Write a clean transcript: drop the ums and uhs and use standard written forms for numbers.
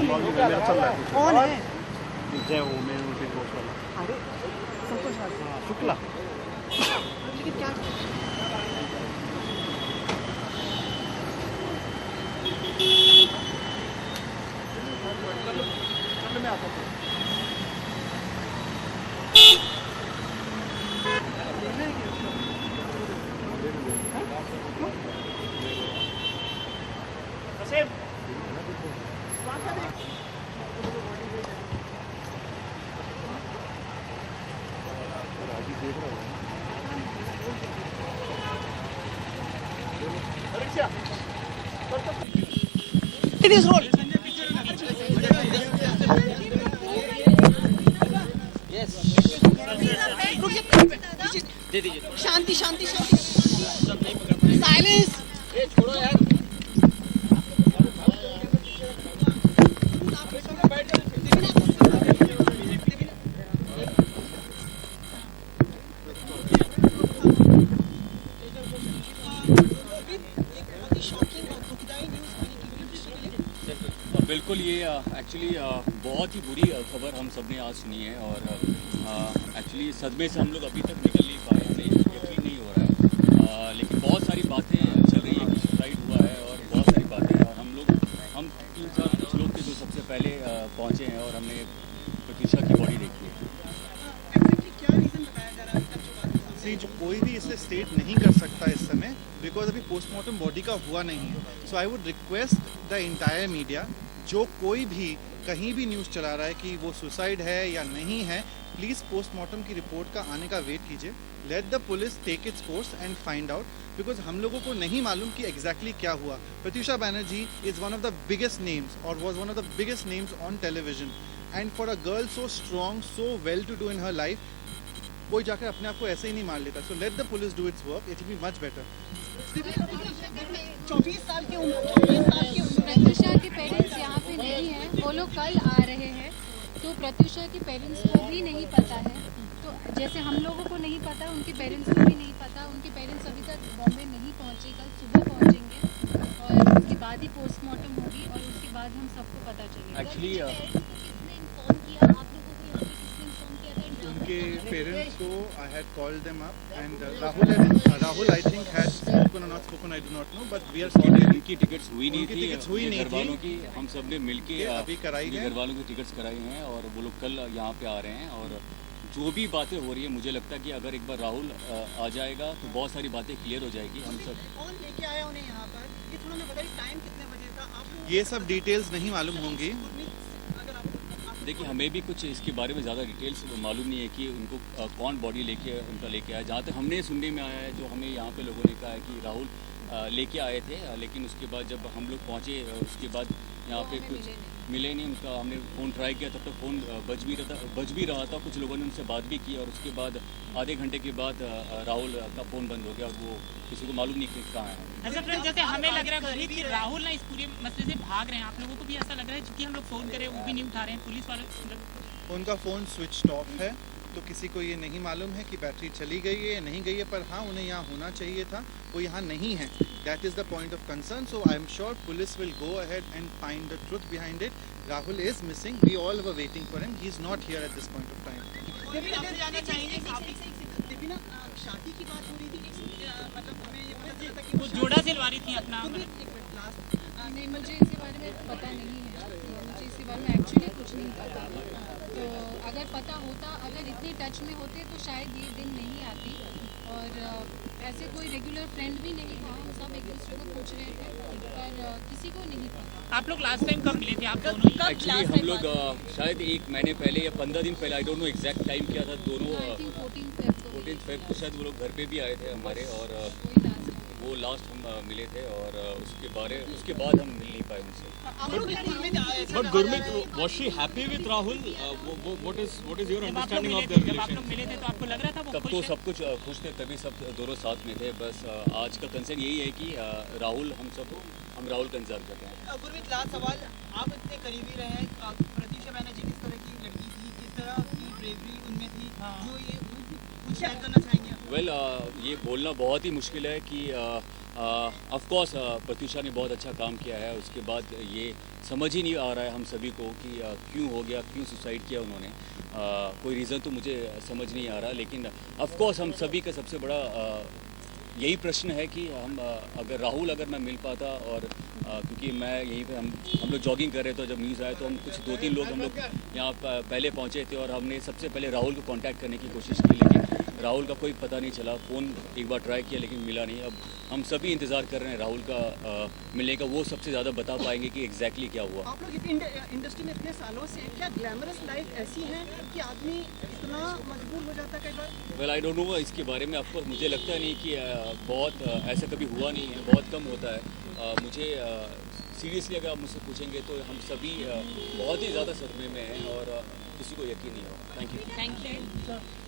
मेरा चल रहा है। कौन है? जय हो मैं बिग बॉस वाला। अरे संतोष शुक्ला। लेकिन क्या मैं आता हूँ। It is roll. दे दीजिए। शांति शांति शांति साइलेंस। छोड़ो यार। बिल्कुल ये एक्चुअली बहुत ही बुरी खबर हम सब ने आज सुनी है और एक्चुअली सदमे से हम लोग अभी तक निकल नहीं पाए, हमें यकीन नहीं हो रहा है। लेकिन बहुत सारी बातें चल रही है कि सुसाइड हुआ है और बहुत सारी बातें हैं और हम 3-4 कुछ लोग थे जो सबसे पहले पहुँचे हैं और हमने प्रतीक्षा की बॉडी देखी है। जो कोई भी इसे स्टेट नहीं कर सकता इस समय बिकॉज अभी पोस्टमार्टम बॉडी का हुआ नहीं है। So I would request the entire media, जो कोई भी कहीं भी न्यूज़ चला रहा है कि वो सुसाइड है या नहीं है, प्लीज़ पोस्टमार्टम की रिपोर्ट का आने का वेट कीजिए। Let the police take its course and find out, because हम लोगों को नहीं मालूम कि एग्जैक्टली क्या हुआ। Pratyusha Banerjee is one of the biggest names or was one of the biggest names on television and for a girl so strong, so well to do in her life, कोई जाकर अपने आप को ऐसे ही नहीं मार लेता। So let the police do it's work, it will be much better. 24 साल की उम्र प्रत्यूषा के पेरेंट्स यहाँ पे नहीं हैं, वो लोग कल आ रहे हैं, तो प्रत्यूषा के पेरेंट्स को भी नहीं पता है। तो जैसे हम लोगों को नहीं पता, उनके पेरेंट्स को भी नहीं पता। उनके पेरेंट्स अभी तक बॉम्बे नहीं पहुँचे, कल सुबह पहुँचेंगे और उसके बाद ही पोस्टमार्टम होगी और उसके बाद हम सबको पता चलेगा। एक्चुअली उनके पेरेंट्स को I had called them up and Rahul I think had spoken or not spoken, I do not know, but we are sorry. उनकी टिकट्स हुई नहीं थी, घर वालों की हम सब ने मिलके अभी कराई है, घर वालों की टिकट्स कराई हैं और वो लोग कल यहाँ पे आ रहे हैं। और जो भी बातें हो रही है, मुझे लगता है कि अगर एक बार राहुल आ जाएगा तो बहुत सारी बातें क्लियर हो जाएगी। हम सब कौन लेके आया उन्हें यहाँ पर, ये थोड़ा मैं बताइए टाइम कितने बजे था आप? ये सब डिटेल्स नहीं मालूम होंगी। देखिए हमें भी कुछ इसके बारे में ज़्यादा डिटेल्स मालूम नहीं है कि उनको कौन बॉडी उनका लेके आया। जहाँ तक हमने सुनने में आया है, जो हमें यहाँ पे लोगों ने कहा है कि राहुल लेके आए थे, लेकिन उसके बाद जब हम लोग पहुँचे उसके बाद यहाँ पे कुछ मिले नहीं। उनका हमने फ़ोन ट्राई किया, तब तक फ़ोन बज भी रहा था। कुछ लोगों ने उनसे बात भी की और उसके बाद आधे घंटे के बाद राहुल का फ़ोन बंद हो गया और वो किसी को मालूम नहीं कि कहाँ है। ऐसा फ्रेंड जैसे हमें लग रहा है कि राहुल ना इस पूरे मसले से भाग रहे हैं, आप लोगों को भी ऐसा लग रहा है? क्योंकि हम लोग फ़ोन करें वो भी नहीं उठा रहे हैं, पुलिस वाले उनका फ़ोन स्विच ऑफ है, तो किसी को ये नहीं मालूम है कि बैटरी चली गई है या नहीं गई है, पर हाँ उन्हें यहाँ होना चाहिए था, वो यहाँ नहीं है। That is the point of concern. So I am sure police will go ahead and find the truth behind it. Rahul is missing, we all were waiting for him, he is not here at this point of time. शादी की बात हो रही थी, मतलब हमें ये पता चला था कि वो जोड़ा सिलवा रही थी अपना। नहीं, मुझे इसके बारे में पता नहीं है, मुझे इसके बारे में एक्चुअली कुछ नहीं पता। तो अगर पता होता, अगर इतने टच में होते तो शायद ये दिन नहीं आती। और ऐसे कोई रेगुलर फ्रेंड भी नहीं था, हम सब एक दूसरे को पूछ रहे थे, पर किसी को नहीं पता। आप लोग लास्ट टाइम कब मिले थे आप दोनों? एक्चुअली हम लोग शायद 1 महीने पहले या 15 दिन पहले, I don't know exact time क्या था, दोनों 14 फेब को शायद वो लोग घर पे भी आए थे हमारे और वो लास्ट हम मिले थे और उसके बाद हम मिल नहीं पाए उनसे। But Gurmeet, was she happy with Rahul? What is your understanding of their जब आप लोग relation? मिले थे तो आपको लग रहा था वो तब तो सब कुछ खुश थे, तभी सब दोनों साथ में थे। बस आज का कंसर्न यही है कि हम राहुल का इंतजार कर रहे हैं। गुरमीत, लास्ट सवाल, आप इतने करीबी रहे हैं, प्रत्यूषा बैनर्जी किस तरह की लड़की थी, किस तरह की ब्रेवरी उनमें थी, जो ये कुछ शेयर करना चाहेंगे? वेल ये बोलना बहुत ही मुश्किल है कि ऑफ कोर्स प्रत्युषा ने बहुत अच्छा काम किया है। उसके बाद ये समझ ही नहीं आ रहा है हम सभी को कि क्यों हो गया, क्यों सुसाइड किया उन्होंने। कोई रीज़न तो मुझे समझ नहीं आ रहा, लेकिन ऑफ कोर्स हम सभी का सबसे बड़ा यही प्रश्न है कि हम अगर राहुल अगर मैं मिल पाता, और क्योंकि मैं यहीं पे हम लोग जॉगिंग कर रहे थे, जब न्यूज़ आया तो हम कुछ 2-3 लोग हम लोग यहाँ पहले पहुँचे थे और हमने सबसे पहले राहुल को कांटेक्ट करने की कोशिश की, लेकिन राहुल का कोई पता नहीं चला। फ़ोन एक बार ट्राई किया लेकिन मिला नहीं। अब हम सभी इंतज़ार कर रहे हैं राहुल का मिलने का। वो सबसे ज़्यादा बता पाएंगे कि एग्जैक्टली क्या हुआ। आप लोग इंडस्ट्री में इतने सालों से, क्या ग्लैमरस लाइफ ऐसी है कि आदमी इतना मजबूर हो जाता है कई बार? वेल आई डोंट नो इसके बारे में। आपको मुझे लगता नहीं कि बहुत ऐसा कभी हुआ नहीं है, बहुत कम होता है। मुझे सीरियसली अगर आप मुझसे पूछेंगे तो हम सभी बहुत ही ज़्यादा सदमे में हैं और किसी को यकीन नहीं हो। Thank you. Thank you.